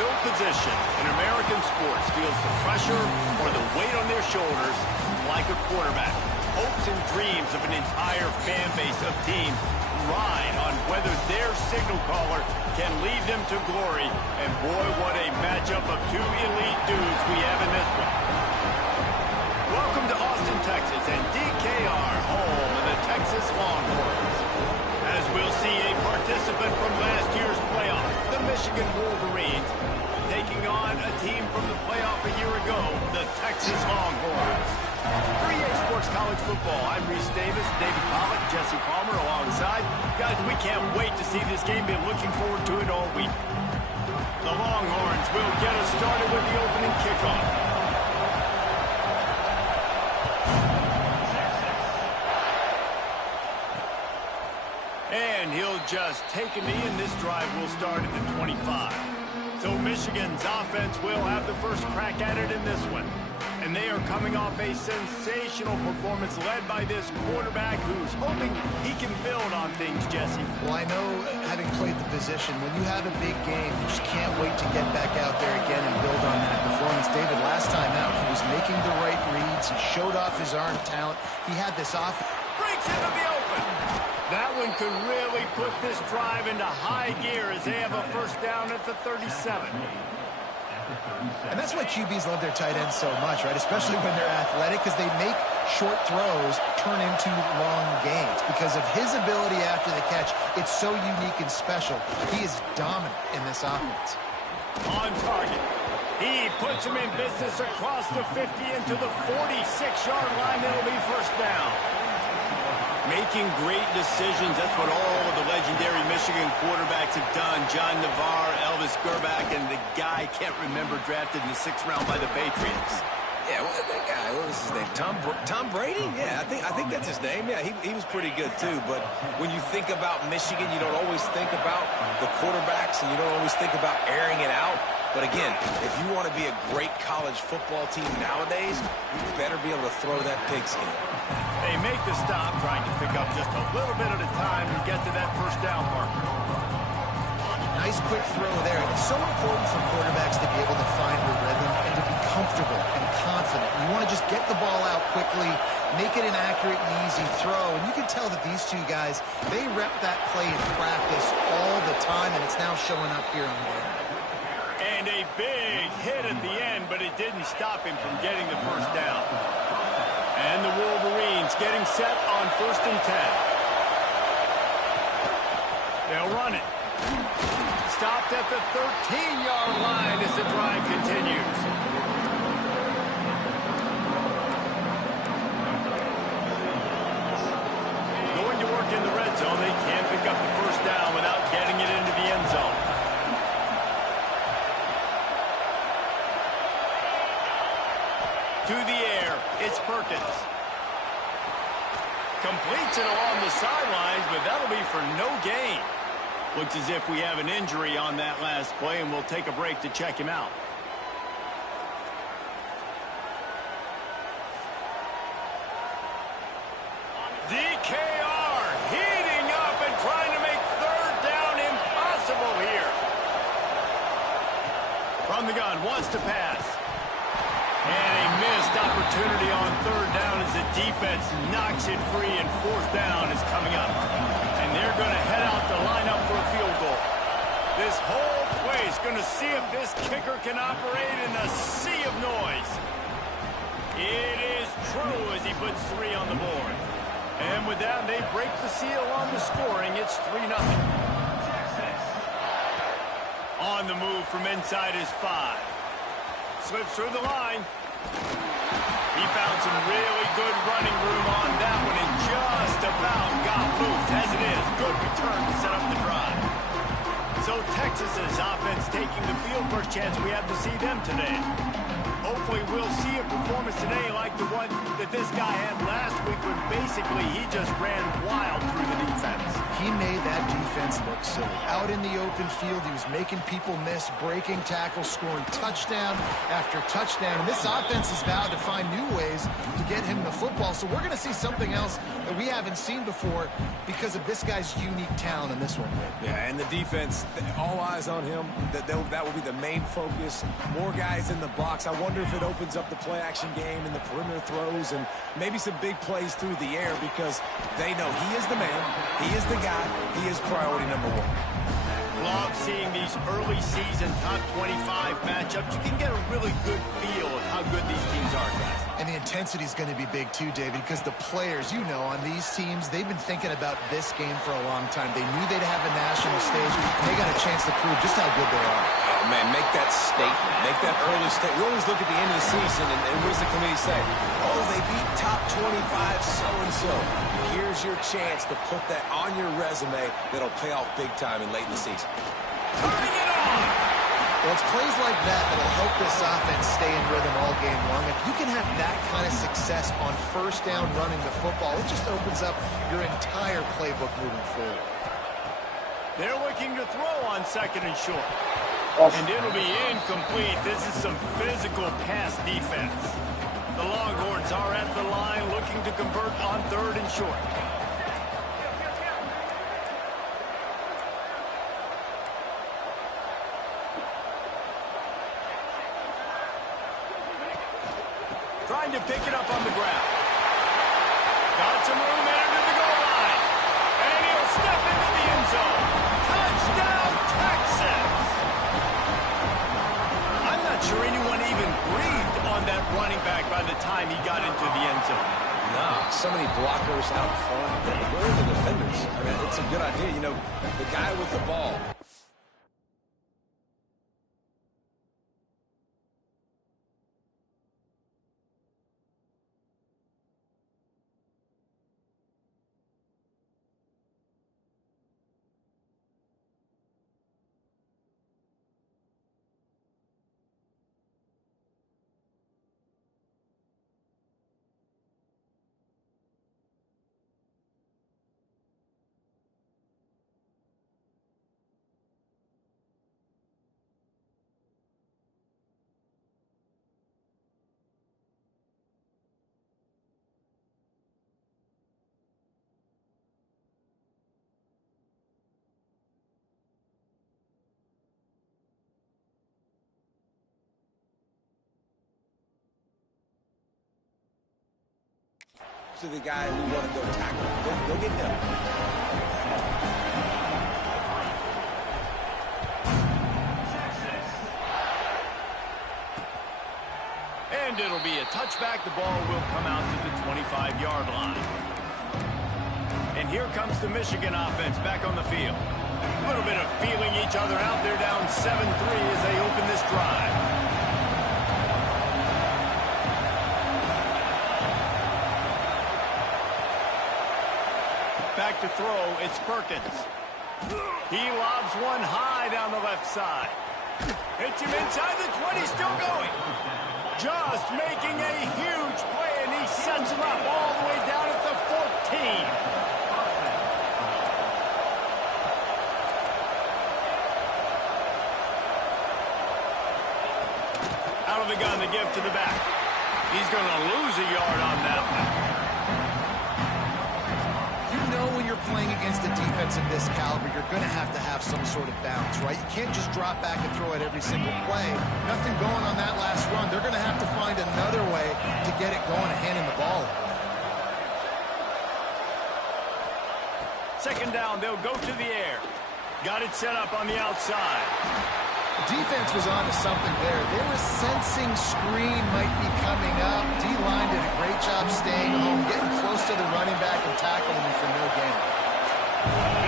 No position in American sports feels the pressure or the weight on their shoulders like a quarterback. Hopes and dreams of an entire fan base of teams ride on whether their signal caller can lead them to glory. And boy, what a matchup of two elite dudes we have in this one. Welcome to Austin, Texas, and DKR, home of the Texas Longhorns. As we'll see a participant from last year's playoff, the Michigan Wolverines, taking on a team from the playoff a year ago, the Texas Longhorns. 3A Sports College Football, I'm Reese Davis, David Pollock, Jesse Palmer alongside. Guys, we can't wait to see this game. Been looking forward to it all week. The Longhorns will get us started with the opening kickoff. And he'll just take a knee, and this drive will start at the 25. So Michigan's offense will have the first crack at it in this one. And they are coming off a sensational performance led by this quarterback who's hoping he can build on things, Jesse. Well, I know, having played the position, when you have a big game, you just can't wait to get back out there again and build on that performance. David, last time out, he was making the right reads. He showed off his arm talent. He had this offense. Breaks into the open. That one could really put this drive into high gear as they have a first down at the 37. And that's why QBs love their tight ends so much, right? Especially when they're athletic, because they make short throws turn into long gains. Because of his ability after the catch, it's so unique and special. He is dominant in this offense. On target. He puts him in business across the 50 into the 46-yard line. It'll be first down. Making great decisions, that's what all of the legendary Michigan quarterbacks have done. John Navarre, Elvis Grbac, and the guy, can't remember, drafted in the 6th round by the Patriots. Yeah, well, that guy, what was his name? Tom Brady? Yeah, I think that's his name. Yeah, he was pretty good too. But when you think about Michigan, you don't always think about the quarterbacks, and you don't always think about airing it out. But again, if you want to be a great college football team nowadays, you better be able to throw that pigskin. They make the stop, trying to pick up just a little bit at a time and get to that first down marker. Nice quick throw there. It's so important for quarterbacks to be able to find the rhythm and to be comfortable and confident. You want to just get the ball out quickly, make it an accurate and easy throw. And you can tell that these two guys, they rep that play in practice all the time, and it's now showing up here on game. And a big hit at the end, but it didn't stop him from getting the first down. And the Wolverines getting set on 1st and 10. They'll run it. Stopped at the 13-yard line as the drive continues. Going to work in the red zone. They can't pick up the first down without getting it into the end zone. To the air, it's Perkins. Completes it along the sidelines, but that'll be for no gain. Looks as if we have an injury on that last play, and we'll take a break to check him out. DKR heating up and trying to make third down impossible here. From the gun, wants to pass. And a missed opportunity on third down as the defense knocks it free, and fourth down is coming up. And they're going to head out to line up for a field goal. This whole place going to see if this kicker can operate in the sea of noise. It is true as he puts 3 on the board. And with that, they break the seal on the scoring. It's 3-0. On the move from inside is 5. Slips through the line. He found some really good running room on that one and just about got loose. As it is, good return to set up the drive. So Texas's offense taking the field. First chance we have to see them today. Hopefully we'll see a performance today like the one that this guy had last week when basically he just ran wild through the defense. he made that defense look silly. Out in the open field, he was making people miss, breaking tackles, scoring touchdown after touchdown. And this offense has vowed to find new ways to get him the football. So we're going to see something else that we haven't seen before because of this guy's unique talent in this one. Yeah, and the defense, all eyes on him. That will be the main focus. More guys in the box. I wonder if it opens up the play-action game and the perimeter throws and maybe some big plays through the air because they know he is the man, he is the guy, he is priority number one. Love seeing these early season top 25 matchups. You can get a really good feel of how good these teams are, guys. And the intensity is going to be big too, David, because the players, you know, on these teams, they've been thinking about this game for a long time. They knew they'd have a national stage, and they got a chance to prove just how good they are. Oh, man, make that statement. Make that early statement. We always look at the end of the season, and what does the committee say? Oh, they beat top 25 so-and-so. Here's your chance to put that on your resume that'll pay off big time and late in the season. Turning it on! Well, it's plays like that that'll help this offense stay in rhythm all game long. If you can have that kind of success on first down running the football, it just opens up your entire playbook moving forward. They're looking to throw on second and short. And it'll be incomplete. This is some physical pass defense. The Longhorns are at the line looking to convert on third and short. Trying to pick it up on the ground. Got some room into the goal line. And he'll step into the end zone. Touchdown, Texas! I'm not sure anyone even breathed on that running back by the time he got into the end zone. Nah, so many blockers out front. Where are the defenders? I mean, it's a good idea. You know, the guy with the ball. To the guy who want to go tackle. Go get him. And it'll be a touchback. The ball will come out to the 25-yard line. And here comes the Michigan offense back on the field. A little bit of feeling each other out. They're down 7-3 as they open this drive. Back to throw, it's Perkins. He lobs one high down the left side. Hits him inside the 20, still going. Just making a huge play, and he sets him up all the way down at the 14. Out of the gun, the give to the back. He's going to lose a yard on that one. When you're playing against a defense of this caliber, you're going to have some sort of balance, right? You can't just drop back and throw it every single play. Nothing going on that last run. They're going to have to find another way to get it going and handing the ball. Second down, they'll go to the air. Got it set up on the outside. Defense was on to something there. They were sensing screen might be coming up. D-line did a great job staying home, getting close to the running back and tackling him for no gain.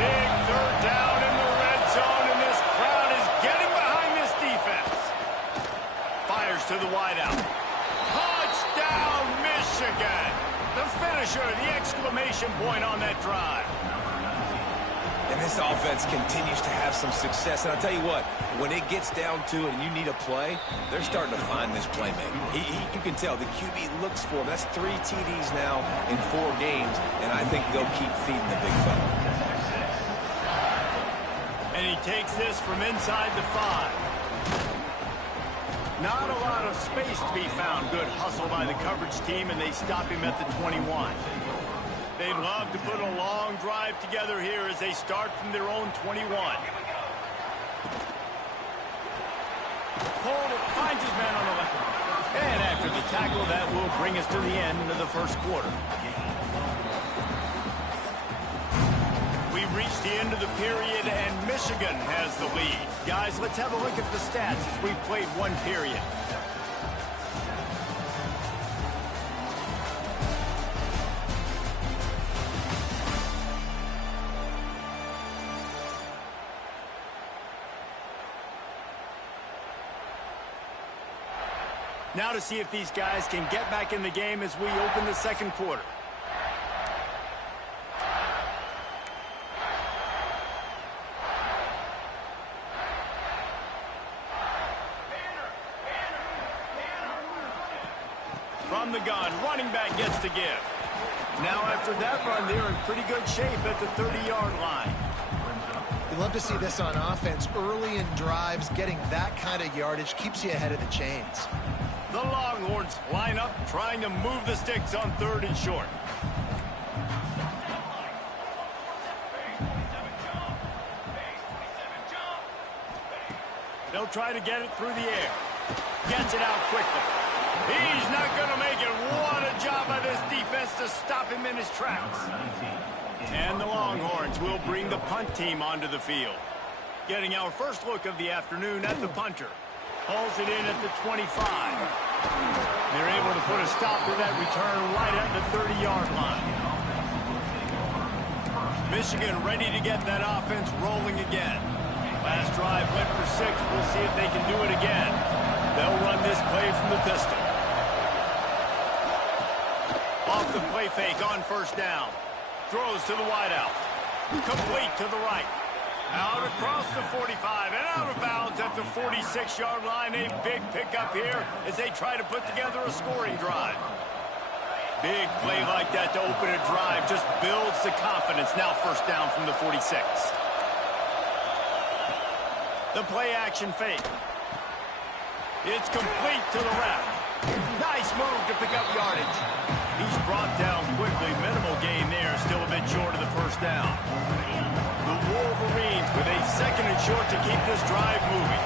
Big third down in the red zone, and this crowd is getting behind this defense. Fires to the wideout. Touchdown, Michigan! The finisher, the exclamation point on that drive. And this offense continues to have some success. And I'll tell you what, when it gets down to it and you need a play, they're starting to find this playmaker. You can tell the QB looks for him. That's 3 TDs now in 4 games, and I think they'll keep feeding the big fella. And he takes this from inside the 5. Not a lot of space to be found. Good hustle by the coverage team, and they stop him at the 21. They'd love to put a long drive together here as they start from their own 21. Hold it, finds his man on the left. And after the tackle, that will bring us to the end of the first quarter. We've reached the end of the period, and Michigan has the lead. Guys, let's have a look at the stats as we've played one period. Now to see if these guys can get back in the game as we open the second quarter. From the gun, running back gets the give. Now after that run, they're in pretty good shape at the 30-yard line. You love to see this on offense. Early in drives, getting that kind of yardage keeps you ahead of the chains. The Longhorns line up, trying to move the sticks on 3rd and short. They'll try to get it through the air. Gets it out quickly. He's not going to make it. What a job by this defense to stop him in his tracks. And the Longhorns will bring the punt team onto the field. Getting our first look of the afternoon at the punter. Pulls it in at the 25. They're able to put a stop to that return right at the 30-yard line. Michigan ready to get that offense rolling again. Last drive went for 6. We'll see if they can do it again. They'll run this play from the pistol. Off the play fake on 1st down. Throws to the wideout. Complete to the right. Out across the 45 and out of bounds at the 46-yard line. A big pickup here as they try to put together a scoring drive. Big play like that to open a drive just builds the confidence. Now 1st down from the 46. The play action fake. It's complete to the left. Nice move to pick up yardage. He's brought down quickly. Minimal gain there. Still a bit short of the 1st down. The Wolverines with a 2nd and short to keep this drive moving.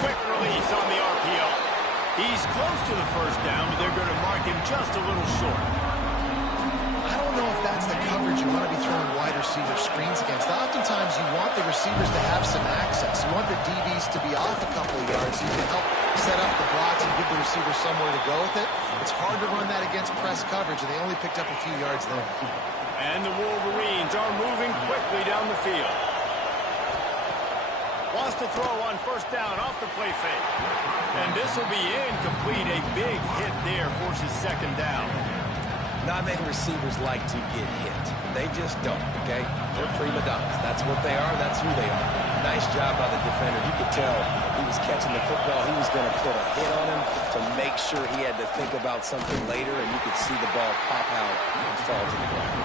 Quick release on the RPO. He's close to the 1st down, but they're going to mark him just a little short. I don't know if that's the coverage you want to be throwing wide receiver screens against. Oftentimes you want the receivers to have some access. You want the DBs to be off a couple of yards so you can help set up the blocks and give the receiver somewhere to go with it. It's hard to run that against press coverage, and they only picked up a few yards there. And the Wolverines are moving quickly down the field. Wants to throw on 1st down off the play fake. And this will be incomplete. A big hit there forces 2nd down. Not many receivers like to get hit. They just don't, okay? They're prima donnas. That's what they are. That's who they are. Nice job by the defender. You could tell he was catching the football. He was going to put a hit on him to make sure he had to think about something later, and you could see the ball pop out and fall to the ground.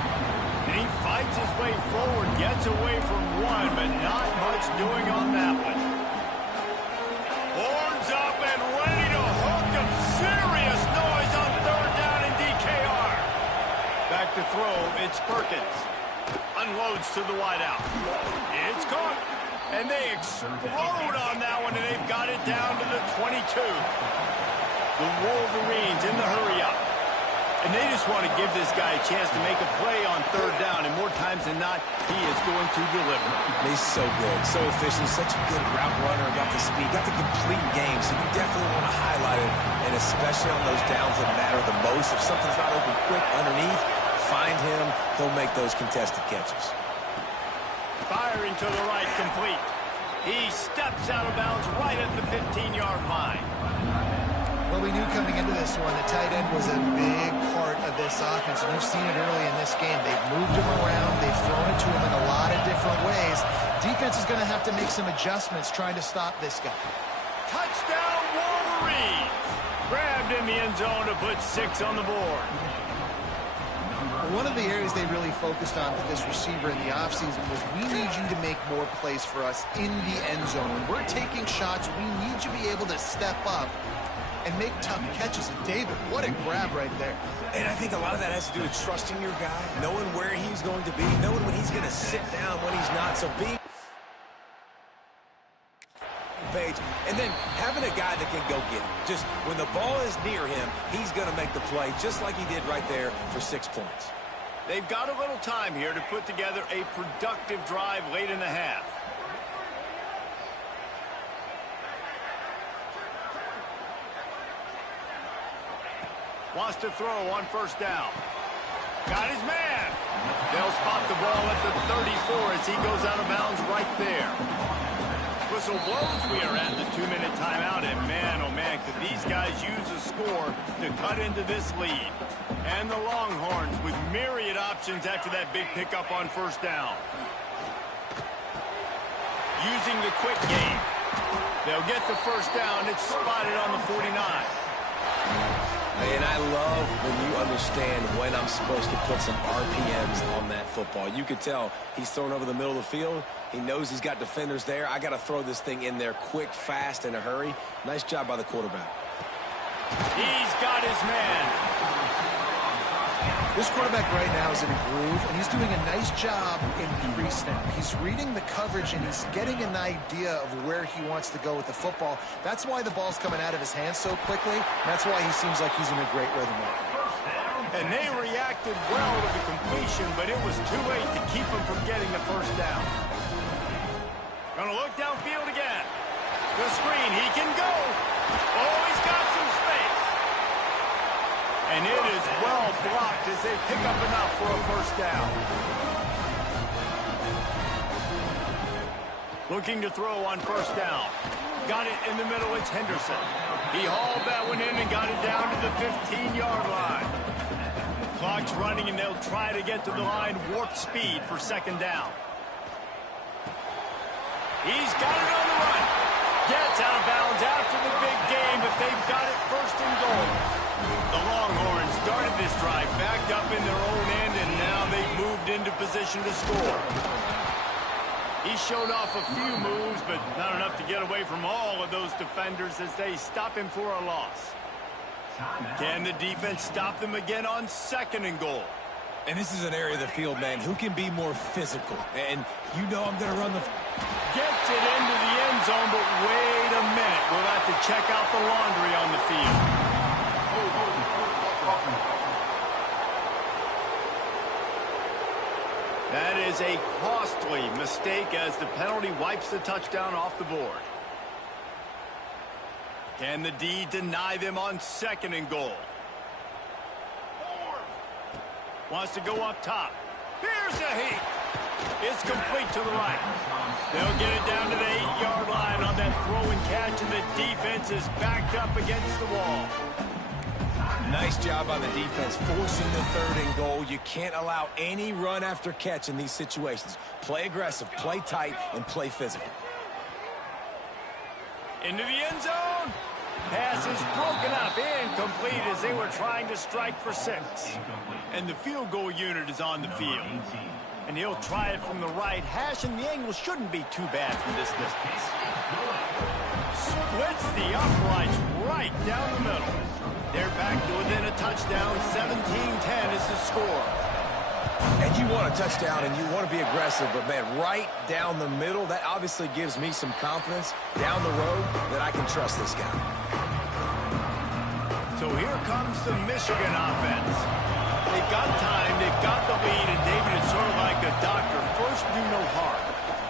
And he fights his way forward, gets away from one, but not much doing on that one. Horns up and ready to hook him. Serious noise on 3rd down in DKR. Back to throw, it's Perkins. Unloads to the wideout. It's caught. And they explode on that one, and they've got it down to the 22. The Wolverines in the hurry-up. And they just want to give this guy a chance to make a play on 3rd down, and more times than not, he is going to deliver. He's so good, so efficient, such a good route runner, got the speed, got the complete game, so you definitely want to highlight it, and especially on those downs that matter the most. If something's not open quick underneath, find him, he'll make those contested catches. Firing to the right, complete. He steps out of bounds right at the 15-yard line. Well, we knew coming into this one the tight end was a big part of this offense, and you've seen it early in this game. They've moved him around. They've thrown it to him in a lot of different ways. Defense is going to have to make some adjustments trying to stop this guy. Touchdown, Wolverines! Grabbed in the end zone to put 6 on the board. One of the areas they really focused on with this receiver in the offseason was we need you to make more plays for us in the end zone. When we're taking shots, we need you to be able to step up and make tough catches. And David, what a grab right there. And I think a lot of that has to do with trusting your guy, knowing where he's going to be, knowing when he's going to sit down, when he's not. So being page, and then having a guy that can go get it. Just when the ball is near him, he's going to make the play just like he did right there for 6 points. They've got a little time here to put together a productive drive late in the half. Wants to throw on first down. Got his man. They'll spot the ball at the 34 as he goes out of bounds right there. Whistle blows. We are at the 2-minute timeout, and man, oh man, could these guys use a score to cut into this lead. And the Longhorns with myriad options after that big pickup on first down. Using the quick game. They'll get the first down. It's spotted on the 49. And I love when you understand when I'm supposed to put some RPMs on that football. You could tell he's thrown over the middle of the field. He knows he's got defenders there. I got to throw this thing in there quick, fast, in a hurry. Nice job by the quarterback. He's got his man. This quarterback right now is in a groove, and he's doing a nice job in pre-snap. He's reading the coverage, and he's getting an idea of where he wants to go with the football. That's why the ball's coming out of his hands so quickly. That's why he seems like he's in a great rhythm right now. And they reacted well to the completion, but it was too late to keep him from getting the first down. Gonna look downfield again. The screen, he can go. Oh, he's got some space. And it is well blocked as they pick up enough for a first down. Looking to throw on first down. Got it in the middle, it's Henderson. He hauled that one in and got it down to the 15-yard line. Clock's running, and they'll try to get to the line warp speed for second down. He's got it on the run. Gets out of bounds after the big game, but they've got it first and goal. The Longhorns started this drive backed up in their own end, and now they've moved into position to score. He showed off a few moves, but not enough to get away from all of those defenders as they stop him for a loss. Can the defense stop them again on second and goal? And this is an area of the field, man, who can be more physical. And you know I'm going to run the... Gets it into the end zone, but wait a minute. We'll have to check out the laundry on the field. That is a costly mistake as the penalty wipes the touchdown off the board. Can the D deny them on second and goal? Wants to go up top. Here's the heat. It's complete to the right. They'll get it down to the 8-yard line on that throw and catch, and the defense is backed up against the wall. Nice job on the defense, forcing the third and goal. You can't allow any run after catch in these situations. Play aggressive, play tight, and play physical. Into the end zone. Pass is broken up, incomplete as they were trying to strike for 6. And the field goal unit is on the field. And he'll try it from the right hash, and the angle shouldn't be too bad from this distance. Splits the uprights right down the middle. They're back to within a touchdown. 17-10 is the score. And you want a touchdown, and you want to be aggressive, but, man, right down the middle, that obviously gives me some confidence down the road that I can trust this guy. So here comes the Michigan offense. They've got time, they've got the lead, and David is sort of like a doctor. First, do no harm.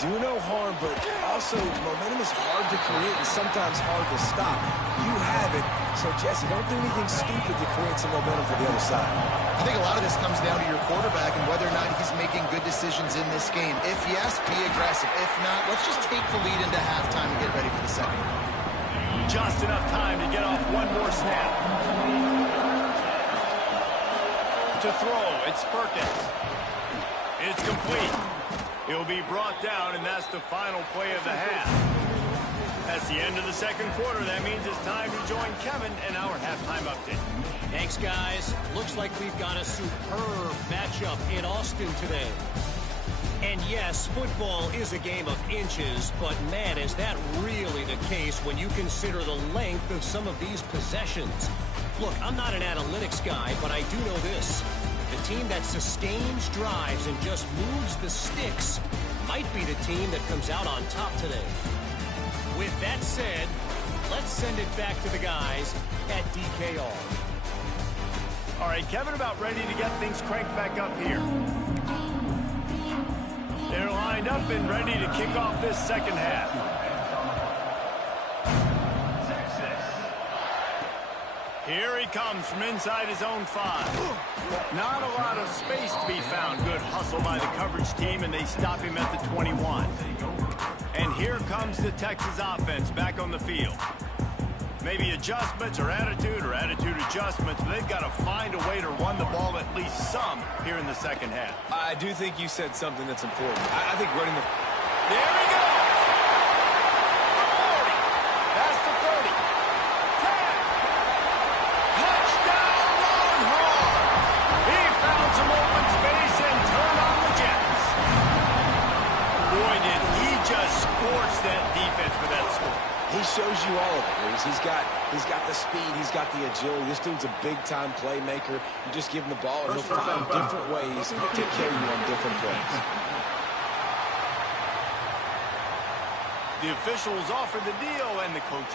Do no harm, but also momentum is hard to create and sometimes hard to stop. You have it, so Jesse, don't do anything stupid to create some momentum for the other side. I think a lot of this comes down to your quarterback and whether or not he's making good decisions in this game. If yes, be aggressive. If not, let's just take the lead into halftime and get ready for the second half. Just enough time to get off one more snap. To throw, it's Perkins. It's complete. He'll be brought down, and that's the final play of the half. That's the end of the second quarter. That means it's time to join Kevin in our halftime update. Thanks, guys. Looks like we've got a superb matchup in Austin today. And yes, football is a game of inches, but man, is that really the case when you consider the length of some of these possessions. Look, I'm not an analytics guy, but I do know this. The team that sustains drives and just moves the sticks might be the team that comes out on top today. With that said, let's send it back to the guys at DKR. All right, Kevin, about ready to get things cranked back up here. They're lined up and ready to kick off this second half. Here he comes from inside his own 5. Not a lot of space to be found. Good hustle by the coverage team, and they stop him at the 21. And here comes the Texas offense back on the field. Maybe adjustments or attitude adjustments, but they've got to find a way to run the ball at least some here in the second half. I do think you said something that's important. I think running the... There he goes! The 40. That's the 30. 10. Touchdown, Longhorn! He found some open space and turned on the Jets. Boy, did he just scorch that defense for that score. He shows you all of it, Reese. He's got the speed. He's got the agility. This dude's a big-time playmaker. You just give him the ball, and he'll find different ways to kill you on different plays. The officials offer the deal, and the coach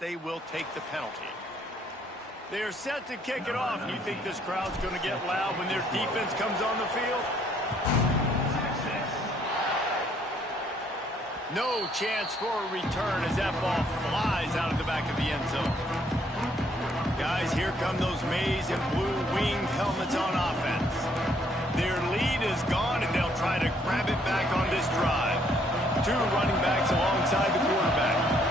they will take the penalty. They're set to kick it off. You think this crowd's going to get loud when their defense comes on the field? No chance for a return as that ball flies out of the back of the end zone. Guys, here come those maize and blue winged helmets on offense. Their lead is gone, and they'll try to grab it back on this drive. Two running backs alongside the quarterback.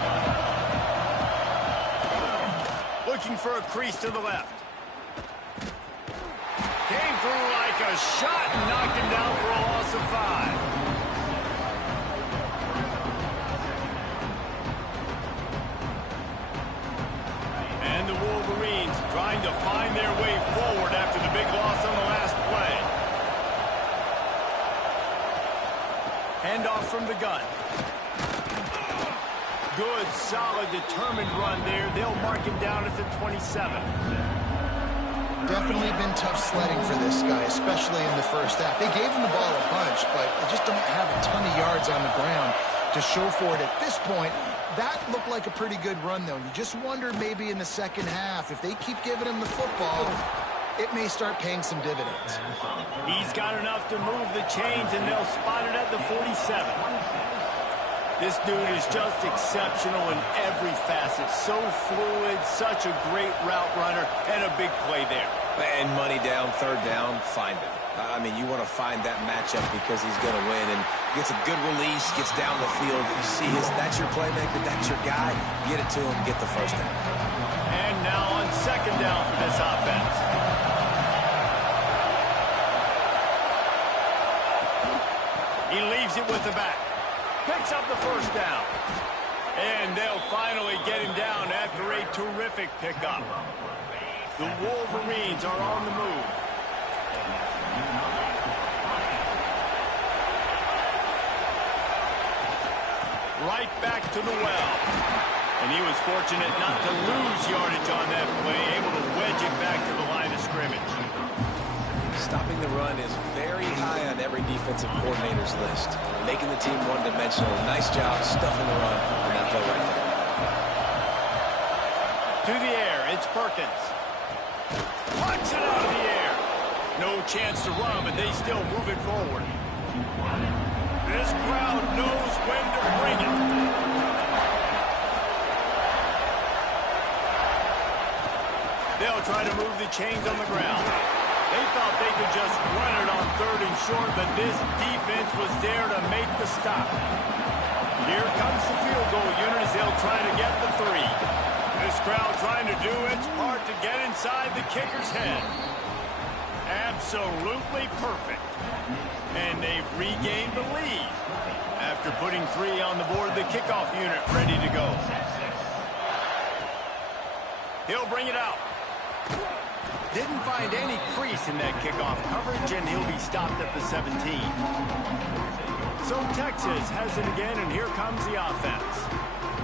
Looking for a crease to the left. Came through like a shot and knocked him down for a loss of 5. And the Wolverines trying to find their way forward after the big loss on the last play. Handoff from the gun. Good, solid, determined run there. They'll mark him down at the 27. Definitely been tough sledding for this guy, especially in the first half. They gave him the ball a bunch, but they just don't have a ton of yards on the ground to show for it at this point. That looked like a pretty good run, though. You just wonder maybe in the second half, if they keep giving him the football, it may start paying some dividends. He's got enough to move the chains, and they'll spot it at the 47. This dude is just exceptional in every facet. So fluid, such a great route runner, and a big play there. And money down, third down, find him. I mean, you want to find that matchup because he's going to win, and gets a good release, gets down the field. You see that's your playmaker, that's your guy. Get it to him, get the first down. And now on second down for this offense. He leaves it with the back. Picks up the first down. And they'll finally get him down after a terrific pickup. The Wolverines are on the move. Right back to the well. And he was fortunate not to lose yardage on that play, able to wedge it back to the line of scrimmage. Stopping the run is very high on every defensive coordinator's list. Making the team one-dimensional. Nice job stuffing the run on that play right there. To the air, it's Perkins. Punch it out of the air. No chance to run, but they still move it forward. This crowd knows when to bring it. They'll try to move the chains on the ground. They thought they could just run it on third and short, but this defense was there to make the stop. Here comes the field goal unit as they'll try to get the 3. This crowd trying to do its part to get inside the kicker's head. Absolutely perfect. And they've regained the lead after putting 3 on the board. The kickoff unit ready to go. He'll bring it out. Didn't find any crease in that kickoff coverage, and he'll be stopped at the 17. So Texas has it again, and here comes the offense.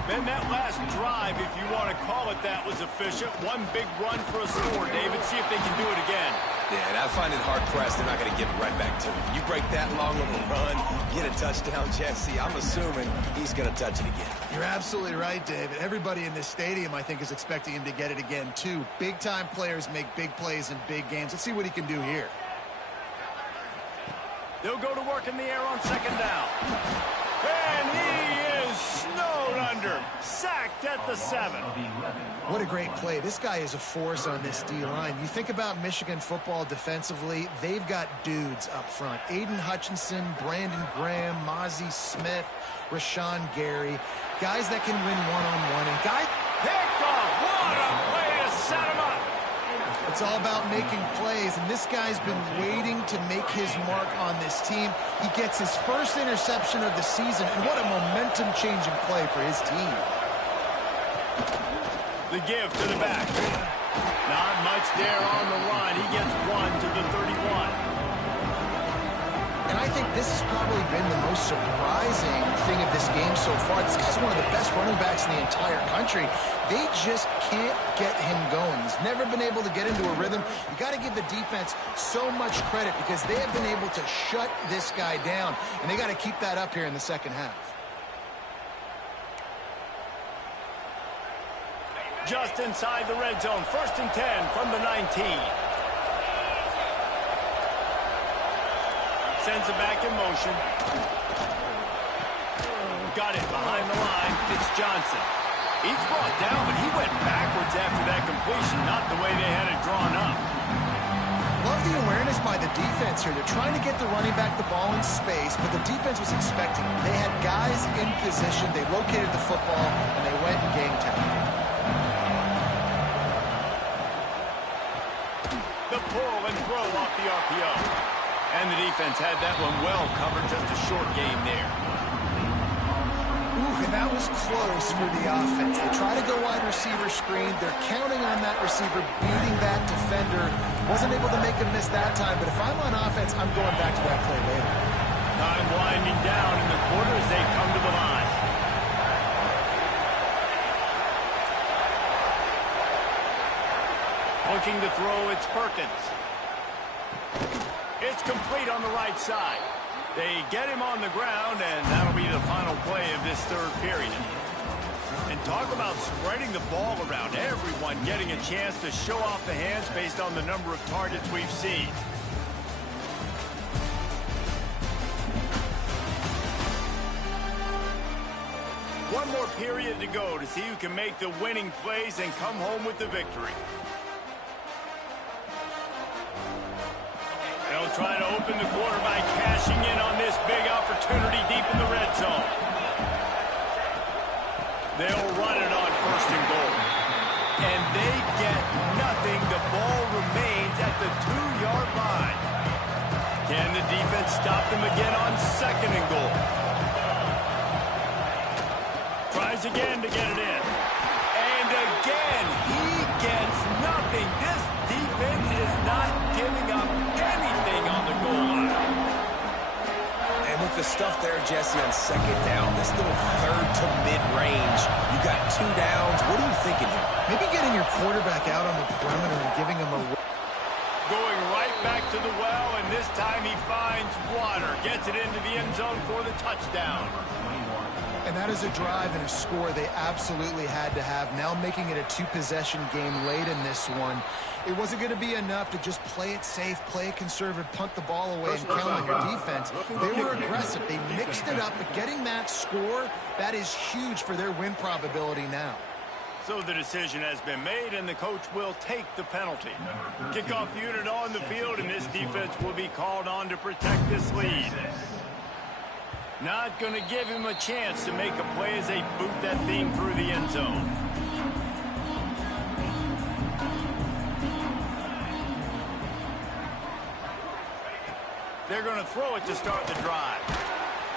Man, that last drive, if you want to call it that, was efficient. One big run for a score, David. See if they can do it again. Yeah, and I find it hard-pressed. They're not going to give it right back to him. You break that long of a run, get a touchdown, Jesse. I'm assuming he's going to touch it again. You're absolutely right, David. Everybody in this stadium, I think, is expecting him to get it again, too. Big-time players make big plays in big games. Let's see what he can do here. They'll go to work in the air on second down. And he is snowed under. Sacked at the 7. What a great play. This guy is a force on this D-line. You think about Michigan football defensively, they've got dudes up front. Aiden Hutchinson, Brandon Graham, Mozzie Smith, Rashawn Gary. Guys that can win one-on-one. And guys picked off. What a way to set him up. It's all about making plays, and this guy's been waiting to make his mark on this team. He gets his first interception of the season, and what a momentum-changing play for his team. The give to the back. Not much there on the run. He gets 1 to the 31. And I think this has probably been the most surprising thing of this game so far. This guy's one of the best running backs in the entire country. They just can't get him going. He's never been able to get into a rhythm. You got to give the defense so much credit because they have been able to shut this guy down, and they got to keep that up here in the second half. Just inside the red zone. 1st and 10 from the 19. Sends it back in motion. Got it behind the line. It's Johnson. He's brought down, but he went backwards after that completion, not the way they had it drawn up. Love the awareness by the defense here. They're trying to get the running back the ball in space, but the defense was expecting it. They had guys in position. They located the football, and they went and gang tackle. The pull and throw off the RPO. And the defense had that one well covered. Just a short game there. Ooh, and that was close for the offense. They try to go wide receiver screen. They're counting on that receiver beating that defender. Wasn't able to make him miss that time, but if I'm on offense, I'm going back to that play later. Time winding down in the quarter as they come to the line. Looking to throw, it's Perkins. It's complete on the right side. They get him on the ground, and that'll be the final play of this third period. And talk about spreading the ball around. Everyone getting a chance to show off the hands based on the number of targets we've seen. One more period to go to see who can make the winning plays and come home with the victory. They'll try to open the quarter by cashing in on this big opportunity deep in the red zone. They'll run it on 1st and goal. And they get nothing. The ball remains at the 2-yard line. Can the defense stop them again on 2nd and goal? Tries again to get it in. And again, he gets nothing. This defense is not giving up anything on the goal line. And with the stuff there, Jesse, on 2nd down, this little 3rd to mid-range, you got 2 downs. What are you thinking here? Maybe getting your quarterback out on the perimeter and giving him a... Going right back to the well, and this time he finds water. Gets it into the end zone for the touchdown. And that is a drive and a score they absolutely had to have. Now making it a 2-possession game late in this one. It wasn't going to be enough to just play it safe, play it conservative, punt the ball away, and count on your defense. They were aggressive. They mixed it up, but getting that score, that is huge for their win probability now. So the decision has been made, and the coach will take the penalty. Kickoff unit on the field, and this defense will be called on to protect this lead. Not going to give him a chance to make a play as they boot that thing through the end zone. They're going to throw it to start the drive.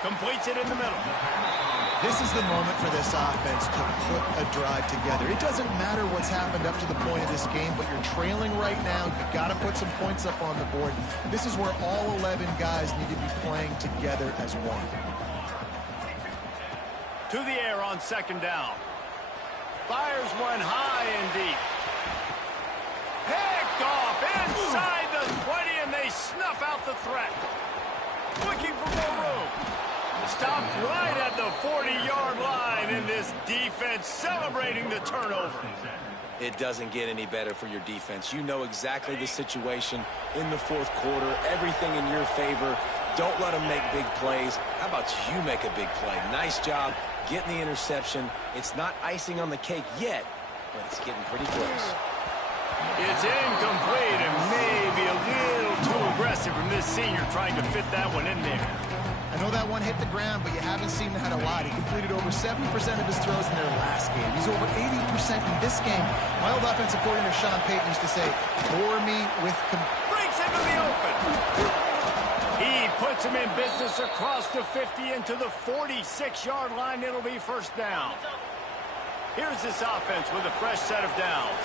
Completes it in the middle. This is the moment for this offense to put a drive together. It doesn't matter what's happened up to the point of this game, but you're trailing right now. You've got to put some points up on the board. This is where all 11 guys need to be playing together as one. To the air on 2nd down. Fires one high and deep. Picked off inside the 20, and they snuff out the threat. Looking for more room. Stopped right at the 40-yard line, and this defense celebrating the turnover. It doesn't get any better for your defense. You know exactly the situation in the 4th quarter. Everything in your favor. Don't let them make big plays. How about you make a big play? Nice job getting the interception. It's not icing on the cake yet, but it's getting pretty close. It's incomplete and maybe a little too aggressive from this senior trying to fit that one in there. I know that one hit the ground, but you haven't seen that a lot. He completed over 70% of his throws in their last game. He's over 80% in this game. My old offensive coordinator, Sean Payton, used to say, bore me with... Breaks into the open. He puts him in business across the 50 into the 46-yard line. It'll be 1st down. Here's this offense with a fresh set of downs.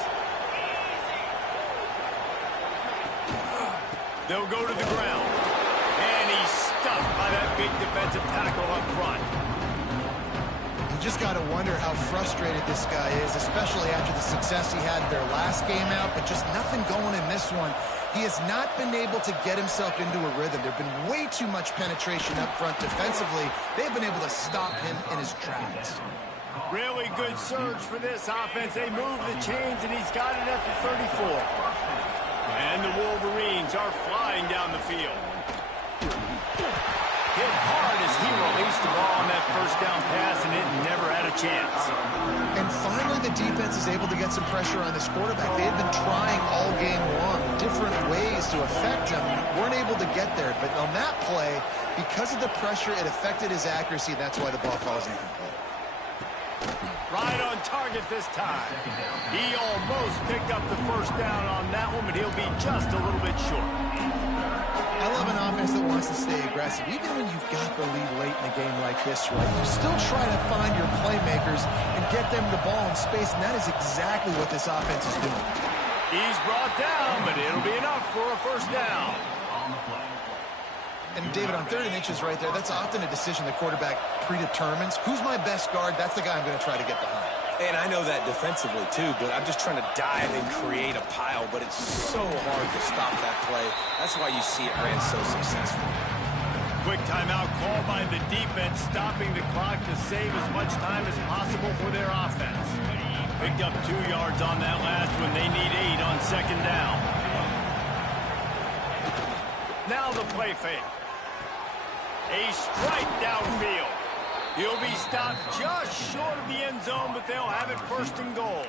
They'll go to the ground. And he's stuffed by that big defensive tackle up front. You just got to wonder how frustrated this guy is, especially after the success he had their last game out, but just nothing going in this one. He has not been able to get himself into a rhythm. There have been way too much penetration up front defensively. They've been able to stop him in his tracks. Really good surge for this offense. They move the chains, and he's got it at the 34. And the Wolverines are flying down the field. Hit hard as he released the ball on that first down pass, and it never had a chance. And finally, the defense is able to get some pressure on this quarterback. They had been trying all game long, different ways to affect him. Weren't able to get there. But on that play, because of the pressure, it affected his accuracy. That's why the ball falls incomplete. Right on target this time. He almost picked up the first down on that one, but he'll be just a little bit short. I love an offense that wants to stay aggressive. Even when you've got the lead late in a game like this, right, you still try to find your playmakers and get them the ball in space, and that is exactly what this offense is doing. He's brought down, but it'll be enough for a first down. And, David, on 3rd and inches right there, that's often a decision the quarterback predetermines. Who's my best guard? That's the guy I'm going to try to get behind. And I know that defensively, too, but I'm just trying to dive and create a pile, but it's so hard to stop that play. That's why you see it ran so successfully. Quick timeout called by the defense, stopping the clock to save as much time as possible for their offense. Picked up 2 yards on that last one. They need 8 on 2nd down. Now the play fake. A strike downfield. He'll be stopped just short of the end zone, but they'll have it 1st and goal.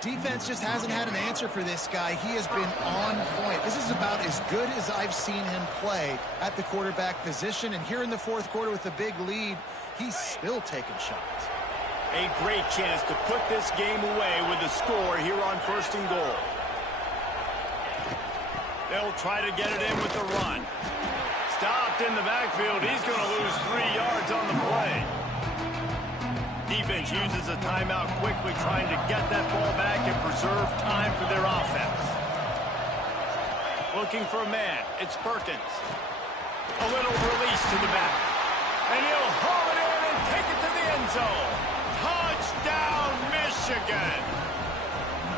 Defense just hasn't had an answer for this guy. He has been on point. This is about as good as I've seen him play at the quarterback position. And here in the 4th quarter with a big lead, he's still taking shots. A great chance to put this game away with a score here on 1st and goal. They'll try to get it in with the run. Stopped in the backfield. He's going to lose 3 yards on the play. Defense uses a timeout quickly, trying to get that ball back and preserve time for their offense. Looking for a man. It's Perkins. A little release to the back. And he'll haul it in and take it to the end zone. Touchdown, Michigan.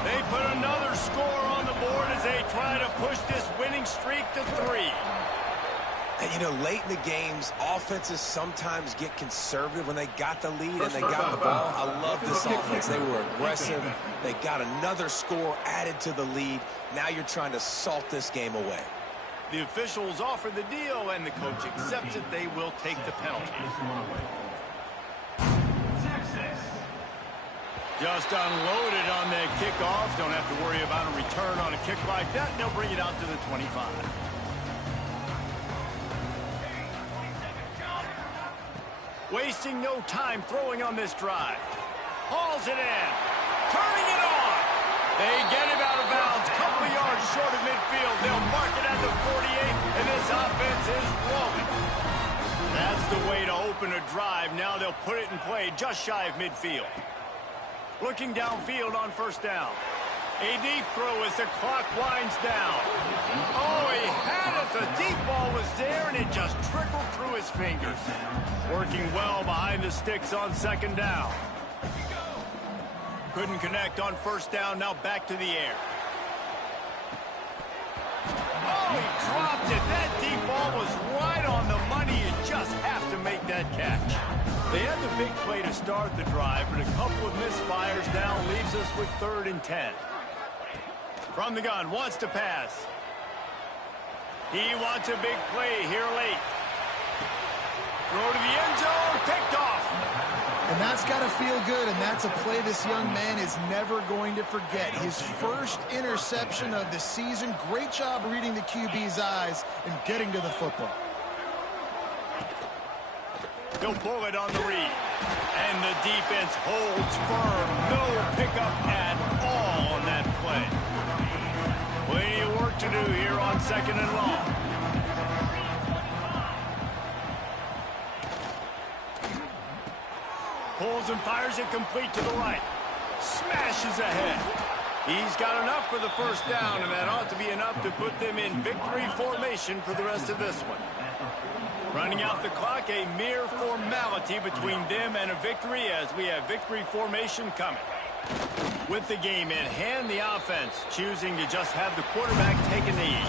They put another score on the board as they try to push this winning streak to 3. And, you know, late in the games, offenses sometimes get conservative when they got the lead and they got the ball. I love this offense. They were aggressive. They got another score added to the lead. Now you're trying to salt this game away. The officials offer the deal, and the coach accepts it. They will take the penalty. Just unloaded on that kickoff. Don't have to worry about a return on a kick like that. They'll bring it out to the 25. Wasting no time throwing on this drive. Hauls it in. Turning it on. They get him out of bounds. Couple of yards short of midfield. They'll mark it at the 48, and this offense is rolling. That's the way to open a drive. Now they'll put it in play just shy of midfield. Looking downfield on 1st down. A deep throw as the clock winds down. Oh, he had it. The deep ball was there, and it just trickled through his fingers. Working well behind the sticks on 2nd down. Couldn't connect on 1st down. Now back to the air. Oh, he dropped it. That deep ball was right on the money. You just have to make that catch. They had the big play to start the drive, but a couple of misfires now leaves us with 3rd and 10. From the gun, wants to pass. He wants a big play here late. Throw to the end zone, picked off. And that's got to feel good, and that's a play this young man is never going to forget. His first interception of the season. Great job reading the QB's eyes and getting to the football. He'll pull it on the read. And the defense holds firm. No pickup at all on that play. Plenty of work to do here on 2nd and long. Pulls and fires it complete to the right. Smashes ahead. He's got enough for the 1st down, and that ought to be enough to put them in victory formation for the rest of this one. Running out the clock, a mere formality between them and a victory as we have victory formation coming. With the game in hand, the offense choosing to just have the quarterback take a knee.